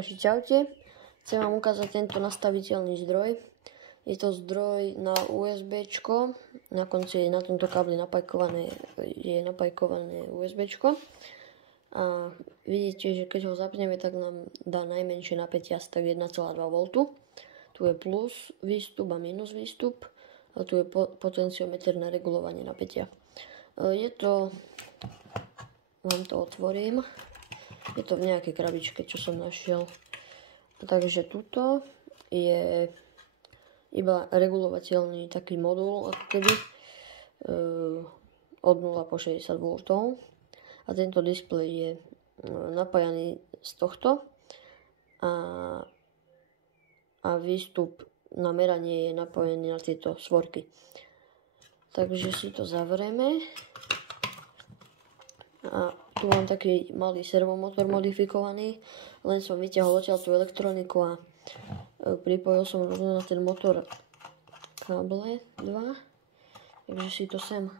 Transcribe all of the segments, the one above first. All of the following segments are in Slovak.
Takže čaute, chcem vám ukázať tento nastaviteľný zdroj. Je to zdroj na USBčko, na konci je na tomto kábli napajkované USBčko. A vidíte, že keď ho zapneme, tak nám dá najmenšie napätie asi tak 1,2 V. Tu je plus výstup a minus výstup. A tu je potenciometer na regulovanie napätia. Vám to otvorím. Je to v nejakej krabičke, čo som našiel. Takže tuto je iba regulovateľný taký modul, ako keby od 0 po 60 V. A tento displej je napájaný z tohto a výstup na meranie je napojený na tieto svorky. Takže si to zavrieme. A tu mám taký malý servomotor modifikovaný, len som vyťahol odtiaľ tú elektroniku a pripojil som na ten motor káble 2. Takže si to sem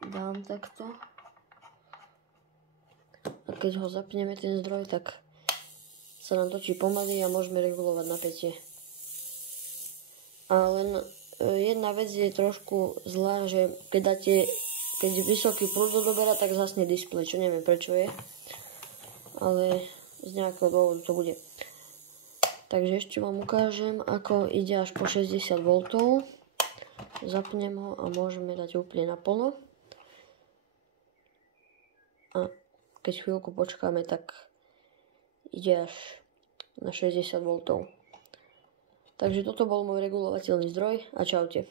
dám takto. A keď ho zapneme ten zdroj, tak sa nám točí pomaly a môžeme regulovať napätie. A len jedna vec je trošku zlá, že keď vysoký prúd odoberá, tak zhasne displej, čo neviem prečo je. Ale z nejakého dôvodu to bude. Takže ešte vám ukážem, ako ide až po 60 V. Zapnem ho a môžeme dať úplne naplno. A keď chvíľku počkáme, tak ide až na 60 V. Takže toto bol môj regulovateľný zdroj a čaute.